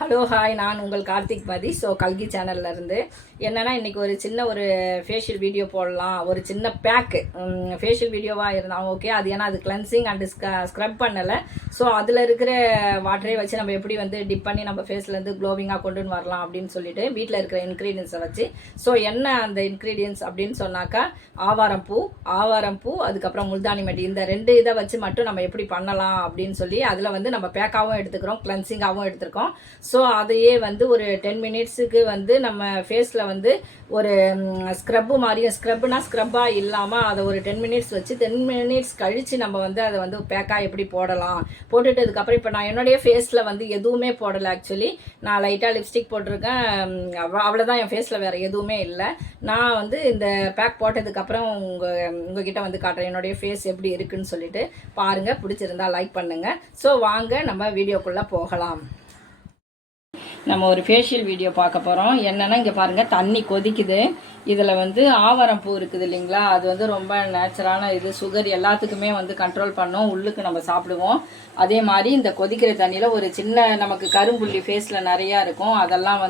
Hello hi, நான் உங்கள் கார்த்திக் பாதி. ஸோ கல்கி சேனல்லேருந்து என்னென்னா இன்றைக்கி ஒரு சின்ன ஃபேஷியல் வீடியோ போடலாம். ஒரு சின்ன பேக்கு ஃபேஷியல் வீடியோவாக இருந்தால் ஓகே. அது ஏன்னா அது கிளென்சிங் அண்டு ஸ்க்ரப் பண்ணலை. ஸோ அதில் இருக்கிற வாட்டரை வச்சு நம்ம எப்படி டிப் பண்ணி நம்ம ஃபேஸ்லேருந்து க்ளோவிங்காக கொண்டுன்னு வரலாம் அப்படின்னு சொல்லிட்டு வீட்டில் இருக்கிற இன்க்ரீடியன்ஸை வச்சு. ஸோ என்ன அந்த இன்க்ரீடியன்ஸ் அப்படின்னு சொன்னாக்கா ஆவாரம் பூ அதுக்கப்புறம் முல்தானி மட்டி, இந்த ரெண்டு இதை வச்சு மட்டும் நம்ம எப்படி பண்ணலாம் அப்படின்னு சொல்லி அதில் நம்ம பேக்காகவும் எடுத்துக்கிறோம், கிளென்சிங்காகவும் எடுத்துருக்கோம். ஸோ அதையே ஒரு 10 மினிட்ஸுக்கு நம்ம ஃபேஸில் ஒரு ஸ்க்ரப்பு மாதிரியும், ஸ்க்ரப்பாக இல்லாமல் அதை ஒரு 10 மினிட்ஸ் வச்சு 10 மினிட்ஸ் கழித்து நம்ம அதை பேக்காக எப்படி போடலாம். போட்டுட்டதுக்கப்புறம் இப்போ நான் என்னுடைய ஃபேஸில் எதுவுமே போடலை. ஆக்சுவலி நான் லைட்டாக லிப்ஸ்டிக் போட்டிருக்கேன், அவ்வளோதான். என் ஃபேஸில் வேறு எதுவுமே இல்லை. நான் இந்த பேக் போட்டதுக்கப்புறம் உங்ககிட்ட காட்டுறேன் என்னுடைய ஃபேஸ் எப்படி இருக்குன்னு சொல்லிட்டு. பாருங்கள், பிடிச்சிருந்தா லைக் பண்ணுங்கள். ஸோ வாங்க நம்ம வீடியோக்குள்ளே போகலாம். நம்ம ஒரு ஃபேஷியல் வீடியோ பார்க்க போகிறோம். என்னென்னா இங்கே பாருங்கள், தண்ணி கொதிக்குது. இதில் ஆவாரம் பூ இருக்குது இல்லைங்களா, அது ரொம்ப நேச்சுரலான இது. சுகர் எல்லாத்துக்குமே கண்ட்ரோல் பண்ணோம், உள்ளுக்கு நம்ம சாப்பிடுவோம். அதே மாதிரி இந்த கொதிக்கிற தண்ணியில் ஒரு சின்ன நமக்கு கரும்புள்ளி ஃபேஸில் நிறையா இருக்கும், அதெல்லாம்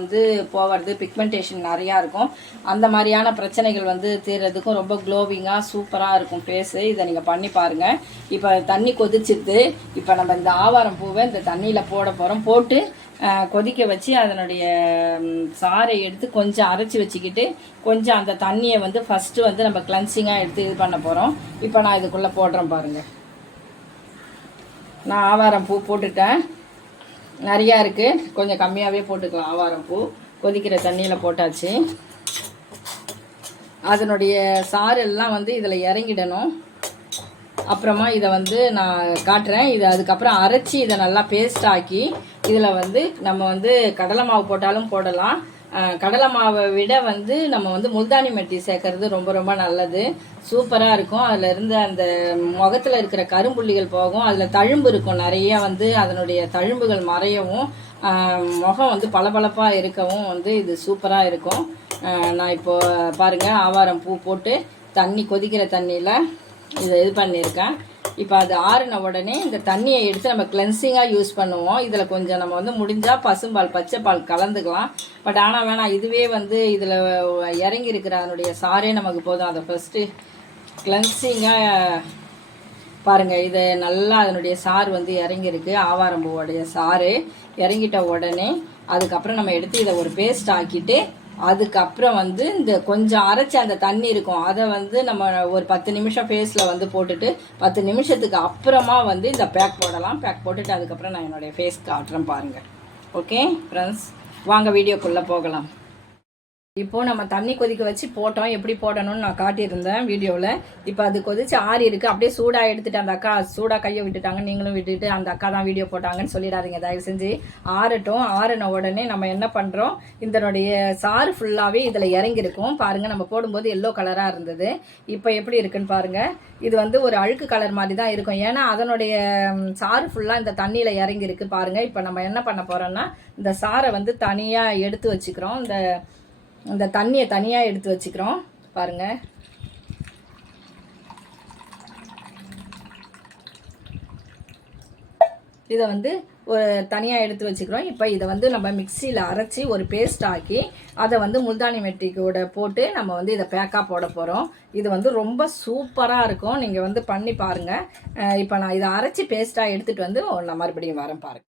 போவது, பிக்மெண்டேஷன் நிறையா இருக்கும். அந்த மாதிரியான பிரச்சனைகள் தீர்றதுக்கும் ரொம்ப க்ளோவிங்காக சூப்பராக இருக்கும் ஃபேஸு. இதை நீங்கள் பண்ணி பாருங்கள். இப்போ தண்ணி கொதிச்சிட்டு இப்போ நம்ம இந்த ஆவாரம் பூவை இந்த தண்ணியில் போட போகிறோம். போட்டு கொதிக்க வச்சு அதனுடைய சாறை எடுத்து கொஞ்சம் அரைச்சி வச்சுக்கிட்டு கொஞ்சம் அந்த தண்ணியை ஃபஸ்ட்டு நம்ம கிளென்சிங்காக எடுத்து இது பண்ண போகிறோம். இப்போ நான் இதுக்குள்ளே போடுறேன் பாருங்கள். நான் ஆவாரம் பூ போட்டுட்டேன், நிறையா இருக்குது, கொஞ்சம் கம்மியாகவே போட்டுக்கலாம். ஆவாரம் பூ கொதிக்கிற தண்ணியில் போட்டாச்சு. அதனுடைய சாறு எல்லாம் இதில் இறங்கிடணும். அப்புறமா இதை நான் காட்டுறேன். இதை அதுக்கப்புறம் அரைச்சி இதை நல்லா பேஸ்ட் ஆக்கி இதில் நம்ம கடலை மாவு போட்டாலும் போடலாம். கடலை மாவை விட நம்ம முல்தானி மட்டி சேர்க்கறது ரொம்ப ரொம்ப நல்லது, சூப்பராக இருக்கும். அதில் இருந்து அந்த முகத்தில் இருக்கிற கரும்புள்ளிகள் போகும். அதில் தழும்பு இருக்கும் நிறைய, அதனுடைய தழும்புகள் மறையவும் முகம் பளபளப்பாக இருக்கவும் இது சூப்பராக இருக்கும். நான் இப்போது பாருங்கள், ஆவாரம் பூ போட்டு தண்ணி கொதிக்கிற தண்ணியில் இதை இது பண்ணியிருக்கேன். இப்போ அது ஆறின உடனே இந்த தண்ணியை எடுத்து நம்ம கிளென்சிங்காக யூஸ் பண்ணுவோம். இதில் கொஞ்சம் நம்ம முடிஞ்சால் பசும்பால், பச்சை பால் கலந்துக்கலாம். பட் ஆனால் வேணாம், இதுவே இதில் இறங்கி இருக்கிற அதனுடைய சாரே நமக்கு போதும். அதை ஃபஸ்ட்டு கிளென்சிங்காக பாருங்கள். இது நல்லா அதனுடைய சாறு இறங்கியிருக்கு, ஆவாரம்பூவோடைய சாறு இறங்கிட்ட உடனே அதுக்கப்புறம் நம்ம எடுத்து இதை ஒரு பேஸ்ட் ஆக்கிட்டு அதுக்கப்புறம் இந்த கொஞ்சம் அரைச்சி அந்த தண்ணி இருக்கும், அதை நம்ம ஒரு 10 நிமிஷம் ஃபேஸில் போட்டுட்டு 10 நிமிஷத்துக்கு அப்புறமா இந்த பேக் போடலாம். பேக் போட்டுட்டு அதுக்கப்புறம் நான் என்னுடைய ஃபேஸ் காட்டுறேன் பாருங்கள். ஓகே ஃப்ரெண்ட்ஸ், வாங்க வீடியோக்குள்ளே போகலாம். இப்போது நம்ம தண்ணி கொதிக்க வச்சு போட்டோம், எப்படி போடணும்னு நான் காட்டியிருந்தேன் வீடியோவில். இப்போ அது கொதிச்சு ஆறி இருக்குது. அப்படியே சூடாக எடுத்துகிட்டு அந்த அக்கா சூடாக கையை விட்டுட்டாங்க, நீங்களும் விட்டுட்டு அந்த அக்கா தான் வீடியோ போட்டாங்கன்னு சொல்லிடாதீங்க தயவு செஞ்சு. ஆறட்டும். ஆறின உடனே நம்ம என்ன பண்ணுறோம், இதனுடைய சாறு ஃபுல்லாகவே இதில் இறங்கியிருக்கும். பாருங்கள், நம்ம போடும்போது எல்லோ கலராக இருந்தது, இப்போ எப்படி இருக்குன்னு பாருங்கள். இது ஒரு அழுக்கு கலர் மாதிரி தான் இருக்கும், ஏன்னா அதனுடைய சாறு ஃபுல்லாக இந்த தண்ணியில் இறங்கியிருக்கு பாருங்கள். இப்போ நம்ம என்ன பண்ண போகிறோம்னா இந்த சாறை தனியாக எடுத்து வச்சுக்கிறோம். இந்த தண்ணியை தனியாக எடுத்து வச்சுக்கிறோம் பாருங்கள். இதை ஒரு தனியாக எடுத்து வச்சுக்கிறோம். இப்போ இதை நம்ம மிக்சியில் அரைச்சி ஒரு பேஸ்ட் ஆக்கி அதை முல்தானி மெட்டிக்கூட போட்டு நம்ம இதை பேக்காக போட போகிறோம். இது ரொம்ப சூப்பராக இருக்கும், நீங்கள் பண்ணி பாருங்கள். இப்போ நான் இதை அரைச்சி பேஸ்ட்டாக எடுத்துகிட்டு நான் மறுபடியும் வரேன் பாருங்கள்.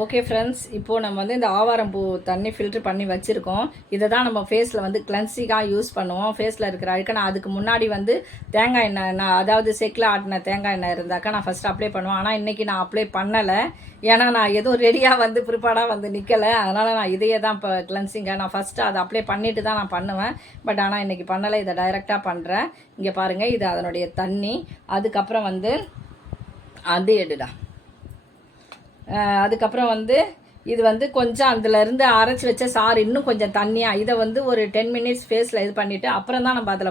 ஓகே ஃப்ரெண்ட்ஸ், இப்போது நம்ம இந்த ஆவாரம் பூ தண்ணி ஃபில்ட்ரு பண்ணி வச்சுருக்கோம். இதை தான் நம்ம ஃபேஸில் கிளென்சிங்காக யூஸ் பண்ணுவோம். ஃபேஸில் இருக்கிற அழுக்க நான் அதுக்கு முன்னாடி தேங்காய் எண்ணெய், நான் அதாவது செக்கில் ஆட்டின தேங்காய் எண்ணெய் இருந்தாக்கா நான் ஃபஸ்ட்டு அப்ளை பண்ணுவேன். ஆனால் இன்றைக்கி நான் அப்ளை பண்ணலை, ஏன்னா நான் எதுவும் ரெடியாக ப்ரிப்பேர்டாக நிற்கலை. அதனால் நான் இதையே தான் இப்போ கிளென்சிங்காக நான் ஃபஸ்ட்டு அதை அப்ளை பண்ணிவிட்டு தான் நான் பண்ணுவேன். பட் ஆனால் இன்றைக்கி பண்ணலை, இதை டைரெக்டாக பண்ணுறேன். இங்கே பாருங்கள், இது அதனுடைய தண்ணி. அதுக்கப்புறம் அது எடுடா. அதுக்கப்புறம் இது கொஞ்சம் அதிலேருந்து அரைச்சி வச்ச சாறு இன்னும் கொஞ்சம் தண்ணியாக இதை ஒரு 10 மினிட்ஸ் ஃபேஸில் இது பண்ணிவிட்டு அப்புறம் தான் நம்ம அதில்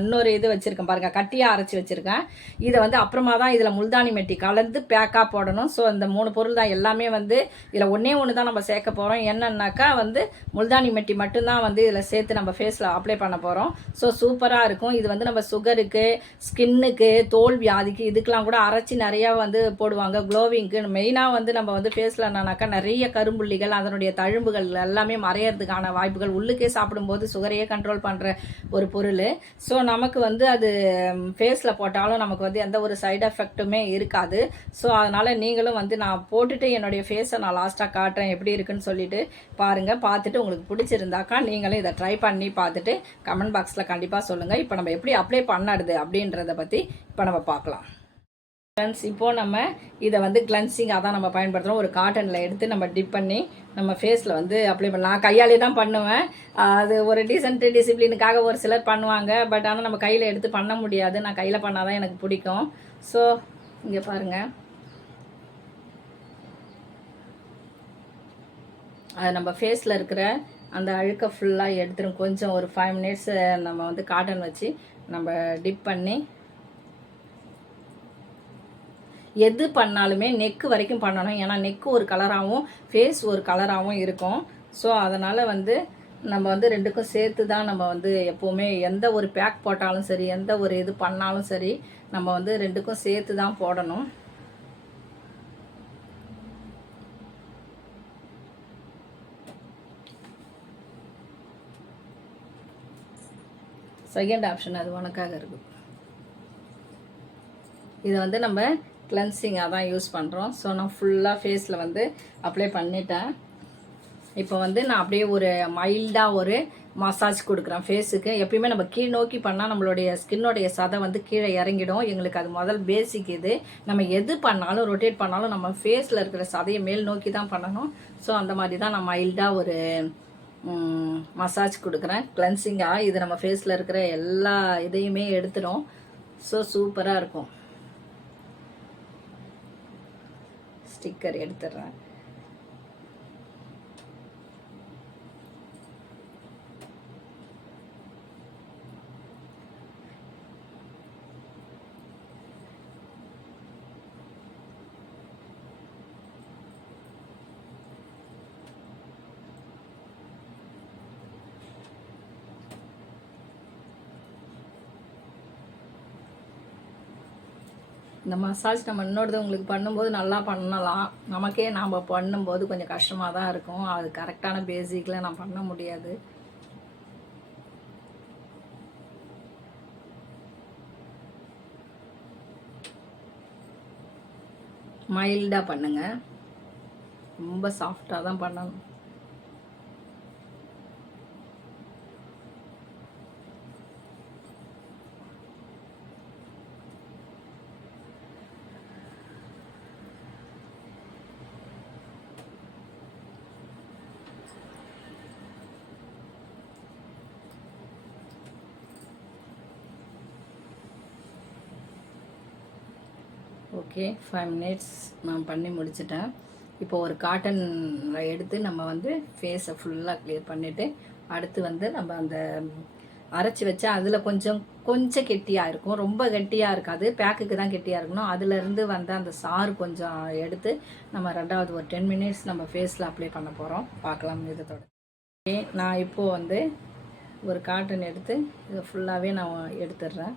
இன்னொரு இது வச்சுருக்கேன் பாருங்கள், கட்டியாக அரைச்சி வச்சுருக்கேன். இதை அப்புறமா தான் இதில் முல்தானி மெட்டி கலந்து பேக்காக போடணும். ஸோ இந்த 3 பொருள் தான் எல்லாமே இதில் ஒன்று தான் நம்ம சேர்க்க போகிறோம். என்னன்னாக்கா முல்தானி மெட்டி மட்டும்தான் இதில் சேர்த்து நம்ம ஃபேஸில் அப்ளை பண்ண போகிறோம். ஸோ சூப்பராக இருக்கும். இது நம்ம சுகருக்கு, ஸ்கின்னுக்கு, தோல் வியாதிக்கு இதுக்கெலாம் கூட அரைச்சி நிறையா போடுவாங்க. க்ளோவிங்க்கு மெயினாக நம்ம ஃபேஸில் என்னன்னாக்கா நிறைய கரும்புள்ளிகள் அதனுடைய தழும்புகள் எல்லாமே மறையறதுக்கான வாய்ப்புகள், உள்ளுக்கே சாப்பிடும்போது சுகரையே கண்ட்ரோல் பண்ணுற ஒரு பொருள். ஸோ நமக்கு வந்து அது ஃபேஸில் போட்டாலும் நமக்கு வந்து எந்த ஒரு சைடு எஃபெக்ட்டுமே இருக்காது. ஸோ அதனால் நீங்களும் வந்து நான் போட்டுட்டு என்னுடைய ஃபேஸை நான் லாஸ்ட்டாக காட்டுறேன் எப்படி இருக்குன்னு சொல்லிட்டு பாருங்கள். பார்த்துட்டு உங்களுக்கு பிடிச்சிருந்தாக்கா நீங்களும் இதை ட்ரை பண்ணி பார்த்துட்டு கமெண்ட் பாக்ஸில் கண்டிப்பாக சொல்லுங்கள். இப்போ நம்ம எப்படி அப்ளை பண்ணுறது அப்படின்றத பற்றி இப்போ நம்ம பார்க்கலாம். ஃப்ரெண்ட்ஸ், இப்போது நம்ம இதை வந்து கிளென்சிங்காக தான் நம்ம பயன்படுத்துகிறோம். ஒரு காட்டனில் எடுத்து நம்ம டிப் பண்ணி நம்ம ஃபேஸில் வந்து அப்ளை பண்ணலாம். கையாலே தான் பண்ணுவேன். அது ஒரு டீசென்ட் டிசிப்ளினுக்காக ஒரு சிலர் பண்ணுவாங்க. பட் ஆனால் நம்ம கையில் எடுத்து பண்ண முடியாது. நான் கையில் பண்ணால் தான் எனக்கு பிடிக்கும். ஸோ இங்கே பாருங்கள், அது நம்ம ஃபேஸில் இருக்கிற அந்த அழுக்கை ஃபுல்லாக எடுத்துரும். கொஞ்சம் ஒரு 5 மினிட்ஸ் நம்ம வந்து காட்டன் வச்சு நம்ம டிப் பண்ணி எது பண்ணாலுமே நெக்கு வரைக்கும் பண்ணணும். ஏன்னா நெக்கு ஒரு கலராகவும் ஃபேஸ் ஒரு கலராகவும் இருக்கும். ஸோ அதனால் வந்து நம்ம வந்து ரெண்டுக்கும் சேர்த்து தான் நம்ம வந்து எப்போவுமே எந்த ஒரு பேக் போட்டாலும் சரி, எந்த ஒரு இது பண்ணாலும் சரி, நம்ம வந்து ரெண்டுக்கும் சேர்த்து தான் போடணும். செகண்ட் ஆப்ஷன் அது உனக்காக இருக்குது. இதை வந்து நம்ம கிளென்சிங்காக தான் யூஸ் பண்ணுறோம். ஸோ நான் ஃபுல்லாக ஃபேஸில் வந்து அப்ளை பண்ணிட்டேன். இப்போ வந்து நான் அப்படியே ஒரு மைல்டாக ஒரு மசாஜ் கொடுக்குறேன் ஃபேஸுக்கு. எப்பயுமே நம்ம கீழ் நோக்கி பண்ணால் நம்மளுடைய ஸ்கின்னோடைய சதை வந்து கீழே இறங்கிடும். எங்களுக்கு அது முதல் பேசிக் இது. நம்ம எது பண்ணாலும் ரொட்டேட் பண்ணாலும் நம்ம ஃபேஸில் இருக்கிற சதையை மேல் நோக்கி தான் பண்ணணும். ஸோ அந்த மாதிரி தான் நான் மைல்டாக ஒரு மசாஜ் கொடுக்குறேன் கிளென்சிங்காக. இது நம்ம ஃபேஸில் இருக்கிற எல்லா இதையுமே எடுத்துடும். ஸோ சூப்பராக இருக்கும். ஸ்டிக்கர் எடுத்துடுறேன். இந்த மசாஜ் நம்ம இன்னொருத்தவங்களுக்கு பண்ணும்போது நல்லா பண்ணலாம். நமக்கே நாம் பண்ணும்போது கொஞ்சம் கஷ்டமாக தான் இருக்கும். அது கரெக்டான பேசிக்கில் நான் பண்ண முடியாது. மைல்டாக பண்ணுங்க, ரொம்ப சாஃப்டாக தான் பண்ணணும். ஓகே, 5 மினிட்ஸ் நான் பண்ணி முடிச்சிட்டேன். இப்போ ஒரு காட்டன் எடுத்து நம்ம வந்து ஃபேஸை ஃபுல்லாக க்ளியர் பண்ணிவிட்டு அடுத்து வந்து நம்ம அந்த அரைச்சி வச்சா அதில் கொஞ்சம் கெட்டியாக இருக்கும். ரொம்ப கெட்டியாக இருக்காது, பேக்குக்கு தான் கெட்டியாக இருக்கணும். அதுலேருந்து வந்து அந்த சாறு கொஞ்சம் எடுத்து நம்ம ரெண்டாவது ஒரு 10 மினிட்ஸ் நம்ம ஃபேஸில் அப்ளை பண்ண போகிறோம். பார்க்கலாம் இதோட. ஓகே, நான் இப்போது வந்து ஒரு காட்டன் எடுத்து இதை ஃபுல்லாகவே நான் எடுத்துடுறேன்.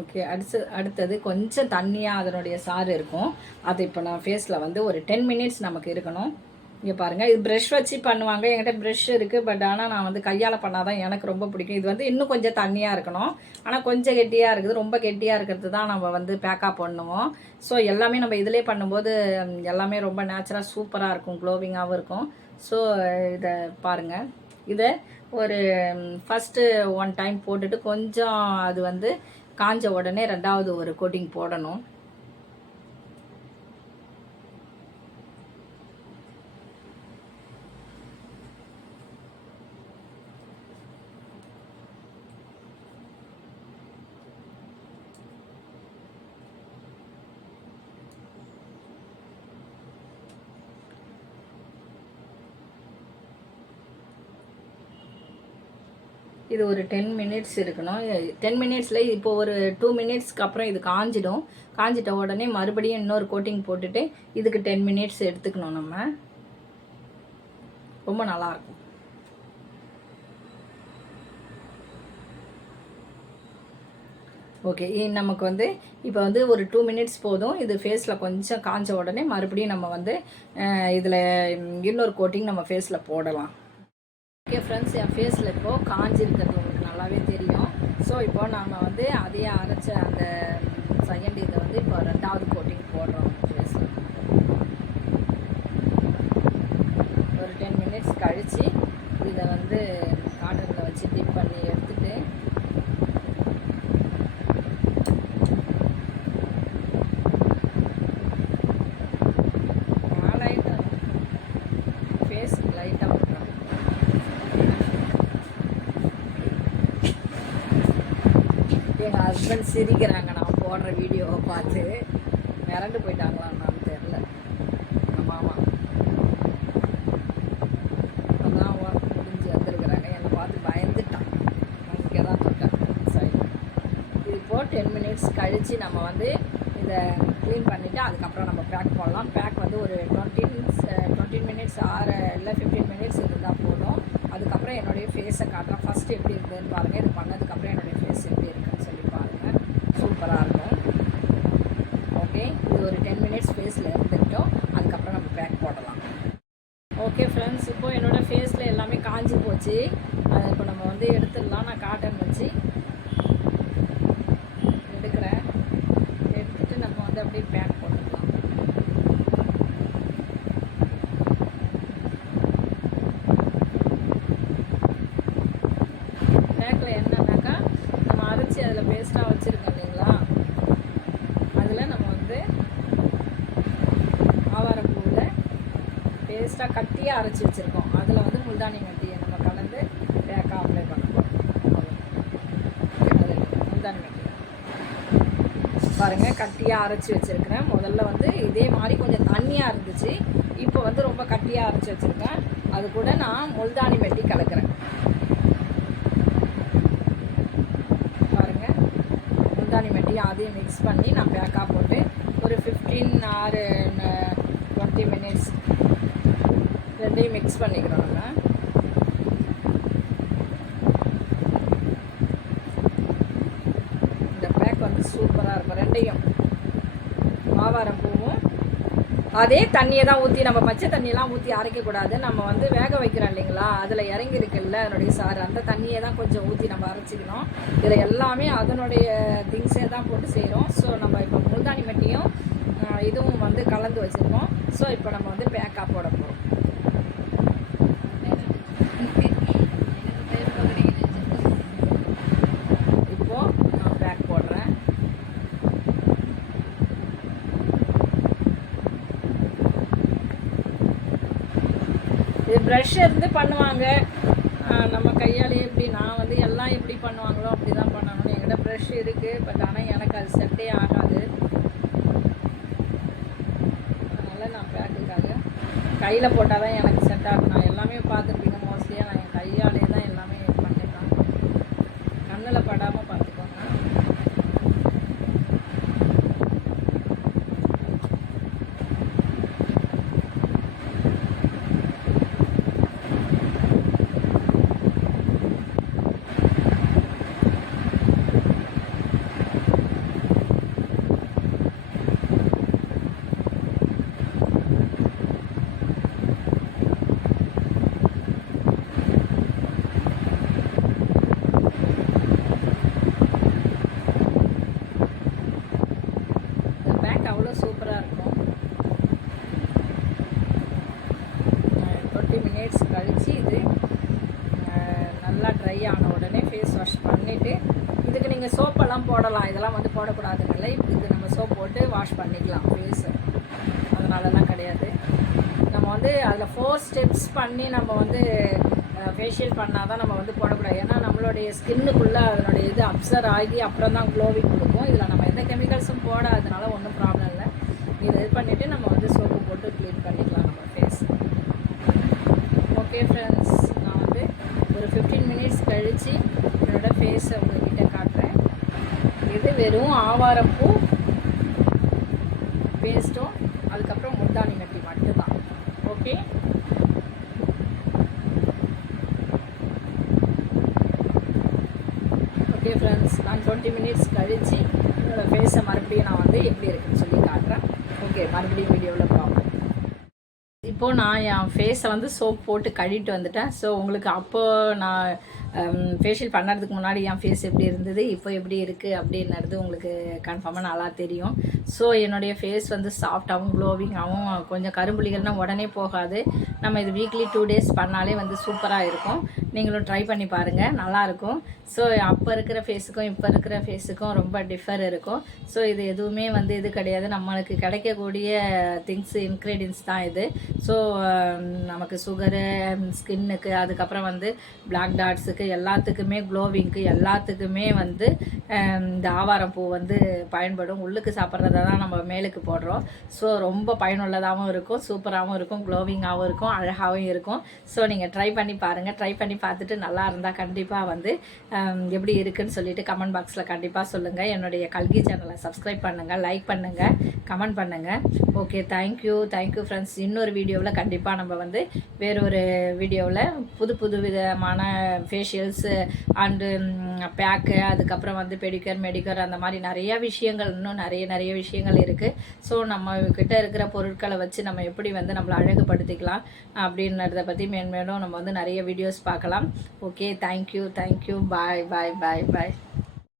ஓகே, அடுத்தது கொஞ்சம் தண்ணியாக அதனுடைய சாறு இருக்கும். அது இப்போ நான் ஃபேஸில் வந்து ஒரு 10 மினிட்ஸ் நமக்கு இருக்கணும். இங்கே பாருங்கள், இது ப்ரஷ் வச்சு பண்ணுவாங்க. என்கிட்ட ப்ரஷ் இருக்குது. பட் ஆனால் நான் வந்து கையால் பண்ணால் தான் எனக்கு ரொம்ப பிடிக்கும். இது வந்து இன்னும் கொஞ்சம் தண்ணியாக இருக்கணும். ஆனால் கொஞ்சம் கெட்டியாக இருக்குது. ரொம்ப கெட்டியாக இருக்கிறது தான் நம்ம வந்து பேக்கப் பண்ணுவோம். ஸோ எல்லாமே நம்ம இதிலே பண்ணும்போது எல்லாமே ரொம்ப நேச்சுரலாக சூப்பராக இருக்கும், க்ளோவிங்காகவும் இருக்கும். ஸோ இதை பாருங்கள், இதை ஒரு ஃபஸ்ட்டு 1 டைம் போட்டுட்டு கொஞ்சம் அது வந்து காஞ்ச உடனே ரெண்டாவது ஒரு கோட்டிங் போடணும். இது ஒரு 10 மினிட்ஸ் இருக்கணும். 10 மினிட்ஸில் இப்போ ஒரு 2 மினிட்ஸ்க்கு அப்புறம் இது காஞ்சிடும். காஞ்சிட்ட உடனே மறுபடியும் இன்னொரு கோட்டிங் போட்டுட்டு இதுக்கு 10 மினிட்ஸ் எடுத்துக்கணும். நம்ம ரொம்ப நல்லாயிருக்கும். ஓகே, நமக்கு வந்து இப்போ வந்து ஒரு 2 மினிட்ஸ் போதும். இது ஃபேஸில் கொஞ்சம் காஞ்ச உடனே மறுபடியும் நம்ம வந்து இதில் இன்னொரு கோட்டிங் நம்ம ஃபேஸில் போடலாம். ஓகே ஃப்ரெண்ட்ஸ், என் ஃபேஸில் இப்போது காஞ்சிருக்கிறது உங்களுக்கு நல்லாவே தெரியும். ஸோ இப்போ நாம் வந்து அதே அரைச்ச அந்த செகண்ட் இதை வந்து இப்போ 2வது கோட்டிங் போடுறோம் ஃபேஸில். ஒரு 10 மினிட்ஸ் கழித்து இதை வந்து காட்டனில் வச்சு டிப் பண்ணி எடுத்துகிட்டு எங்கள் ஹஸ்பண்ட் சிரிக்கிறாங்க நான் போடுற வீடியோவை பார்த்து. மிரண்டு போயிட்டாங்களான்னு தெரில. எங்கள் மாமா அதான் முடிஞ்சு வந்துருக்குறாங்க. என்னை பார்த்து பயந்துட்டான். இங்கே தான் இருக்கேன் சரி. இது இப்போது 10 மினிட்ஸ் கழித்து நம்ம வந்து இதை க்ளீன் பண்ணிவிட்டு அதுக்கப்புறம் நம்ம பேக் போடலாம். பேக் வந்து ஒரு 20 மினிட்ஸ் இல்லை 15 மினிட்ஸ் இருந்தால் போதும். அதுக்கப்புறம் என்னுடைய ஃபேஸை காட்டுறேன். ஃபஸ்ட்டு எப்படி இருக்குதுன்னு பாருங்கள். இது பண்ணதுக்கப்புறம் என்னுடைய ஃபேஸ் எப்படி இருக்குதுன்னு சொல்லி பாருங்கள். சூப்பராக இருக்கும். ஓகே, இது ஒரு 10 மினிட்ஸ் ஃபேஸில் இருந்துக்கிட்டோம். அதுக்கப்புறம் நம்ம பேக் போடலாம். ஓகே ஃப்ரெண்ட்ஸ், இப்போது என்னோடய ஃபேஸில் எல்லாமே காஞ்சி போச்சு. அதை இப்போ நம்ம வந்து எடுத்துடலாம். நான் காட்டன் வச்சு எடுக்கிறேன். எடுத்துகிட்டு நம்ம வந்து அப்படியே பேக் போட்டுக்கலாம். பேக்கில் என்னன்னாக்கா நம்ம அரைச்சி அதில் பேஸ்ட்டாக வச்சுருக்கோம் இல்லைங்களா, அதில் நம்ம வந்து ஆவாரப்பூவில் பேஸ்ட்டாக கட்டியாக அரைச்சி வச்சுருக்கோம். அதில் வந்து முல்தானி மெட்டியை நம்ம கலந்து பேக்காக அப்ளை பண்ண போகிறோம். முல்தானி மெட்டி பாருங்கள், கட்டியாக அரைச்சி வச்சுருக்கிறேன். முதல்ல வந்து இதே மாதிரி கொஞ்சம் தண்ணியாக இருந்துச்சு. இப்போ வந்து ரொம்ப கட்டியாக அரைச்சி வச்சுருக்கேன். அது கூட நான் முல்தானி மெட்டி கலக்கிறேன். பாருங்கள், முல்தானி மெட்டியும் அதையும் மிக்ஸ் பண்ணி நான் பேக்காக போட்டு ஒரு 15 or 20 மினிட்ஸ் ரெண்டையும் மிக்ஸ் பண்ணிக்கிறோம். நம்ம இந்த பேக் வந்து சூப்பராக இருக்கும். ரெண்டையும் ஆவாரம் பூவும் அதே தண்ணியை தான் ஊற்றி, நம்ம பச்சை தண்ணியெல்லாம் ஊற்றி அரைக்கக்கூடாது. நம்ம வந்து வேக வைக்கிறோம் இல்லைங்களா, அதில் இறங்கியிருக்குல்ல அதனுடைய சாறு, அந்த தண்ணியை தான் கொஞ்சம் ஊற்றி நம்ம அரைச்சிக்கணும். இதில் எல்லாமே அதனுடைய திங்ஸே தான் போட்டு செய்கிறோம். ஸோ நம்ம இப்போ முல்தானி மெட்டியும் இதுவும் வந்து கலந்து வச்சுருக்கோம். ஸோ இப்போ நம்ம வந்து பேக்காக போட போகிறோம். இப்போது நான் பேக் போடுறேன். இது ப்ரஷ் இருந்து பண்ணுவாங்க. நம்ம கையாலே எப்படி, நான் வந்து எல்லாம் எப்படி பண்ணுவாங்களோ அப்படி தான் பண்ணணும். என்கிட்ட ப்ரஷ் இருக்குது, பட் ஆனால் எனக்கு அது செட்டே ஆகாது. அதனால் நான் பேக்குக்காக கையில் போட்டால் தான் எனக்கு செட் ஆகும். நான் எல்லாமே பார்த்துருப்பீங்க, மோஸ்ட்லியாக நான் என் கையாலே தான் எல்லாமே பண்ணிப்பேன். கண்ணில் படாமல் பார்த்துக்கோங்க. அவ்வளோ சூப்பராக இருக்கும். 20 மினிட்ஸ் கழித்து இது நல்லா ட்ரை ஆன உடனே ஃபேஸ் வாஷ் பண்ணிவிட்டு, இதுக்கு நீங்கள் சோப்பெல்லாம் போடலாம். இதெல்லாம் வந்து போடக்கூடாதுனால இது நம்ம சோப் போட்டு வாஷ் பண்ணிக்கலாம் ஃபேஸு. அதனாலலாம் கிடையாது. நம்ம வந்து அதில் 4 ஸ்டெப்ஸ் பண்ணி நம்ம வந்து ஃபேஷியல் பண்ணால் தான் நம்ம வந்து போடக்கூடாது. ஏன்னா நம்மளுடைய ஸ்கின்னுக்குள்ளே அதனுடைய இது அப்சர்வ் ஆகி அப்புறம் தான் க்ளோவிங் கொடுக்கும். இதில் நம்ம எந்த கெமிக்கல்ஸும் போடாததுனால ஒன்றும் ப்ராப்ளம் இல்லை. இதை இது பண்ணிவிட்டு நம்ம வந்து சோப்பு போட்டு க்ளீன் பண்ணிக்கலாம் நம்ம ஃபேஸ். ஓகே ஃப்ரெண்ட்ஸ், நான் வந்து ஒரு 15 மினிட்ஸ் கழித்து ஃபேஸை உங்ககிட்ட காட்டுறேன். இது வெறும் ஆவாரப்பூ பேஸ்ட்டும் அதுக்கப்புறம் முல்தானி மெட்டி மட்டும்தான். ஓகே, ஓகே ஃப்ரெண்ட்ஸ், நான் 20 மினிட்ஸ் கழித்து என்னோடய ஃபேஸை மறுபடியும் நான் வந்து எப்படி இருக்குன்னு சொல்லி காட்டுறேன். ஓகே, மறுபடியும் வீடியோவில் பார்ப்போம். இப்போது நான் என் ஃபேஸை வந்து சோப் போட்டு கழுவிட்டு வந்துட்டேன். ஸோ உங்களுக்கு அப்போது நான் ஃபேஷியல் பண்ணுறதுக்கு முன்னாடி என் ஃபேஸ் எப்படி இருந்தது, இப்போ எப்படி இருக்குது அப்படின்றது உங்களுக்கு கன்ஃபார்மாக நல்லா தெரியும். ஸோ என்னுடைய ஃபேஸ் வந்து சாஃப்டாகவும் க்ளோவிங்காகவும், கொஞ்சம் கரும்புலிகள்னால் உடனே போகாது. நம்ம இது வீக்லி 2 டேஸ் பண்ணாலே வந்து சூப்பராக இருக்கும். நீங்களும் ட்ரை பண்ணி பாருங்கள், நல்லாயிருக்கும். ஸோ அப்போ இருக்கிற ஃபேஸுக்கும் இப்போ இருக்கிற ஃபேஸுக்கும் ரொம்ப டிஃபர் இருக்கும். ஸோ இது எதுவுமே வந்து இது கிடையாது, நம்மளுக்கு கிடைக்கக்கூடிய திங்ஸ் இன்க்ரீடியன்ஸ் தான் இது. ஸோ நமக்கு சுகரு, ஸ்கின்னுக்கு, அதுக்கப்புறம் வந்து பிளாக் டாட்ஸுக்கு, எல்லாத்துக்குமே, க்ளோவிங்க்கு எல்லாத்துக்குமே வந்து இந்த ஆவாரம் பூ வந்து பயன்படும். உள்ளுக்கு சாப்பிட்றத தான் நம்ம மேலுக்கு போடுறோம். ஸோ ரொம்ப பயனுள்ளதாகவும் இருக்கும், சூப்பராகவும் இருக்கும், க்ளோவிங்காகவும் இருக்கும், அழகாகவும் இருக்கும். ஸோ நீங்கள் ட்ரை பண்ணி பாருங்கள். ட்ரை பண்ணி பார்த்துட்டு நல்லா இருந்தால் கண்டிப்பாக வந்து எப்படி இருக்குன்னு சொல்லிட்டு கமெண்ட் பாக்ஸில் கண்டிப்பாக சொல்லுங்கள். என்னுடைய கல்கி சேனலை சப்ஸ்கிரைப் பண்ணுங்கள், லைக் பண்ணுங்கள், கமெண்ட் பண்ணுங்கள். Okay, thank you friends. இன்னொரு வீடியோவில் கண்டிப்பாக நம்ம வந்து வேறொரு வீடியோவில் புது விதமான ஃபேஷியல்ஸு அண்டு பேக்கு, அதுக்கப்புறம் வந்து பெடிக்கர், மெடிக்கர், அந்த மாதிரி நிறையா விஷயங்கள், இன்னும் நிறைய விஷயங்கள் இருக்குது. ஸோ நம்ம கிட்ட இருக்கிற பொருட்களை வச்சு நம்ம எப்படி வந்து நம்மளை அழகுபடுத்திக்கலாம் அப்படின்றத பற்றி மேலும் நம்ம வந்து நிறைய வீடியோஸ் பார்க்கலாம். ஓகே, தேங்க்யூ, பாய்.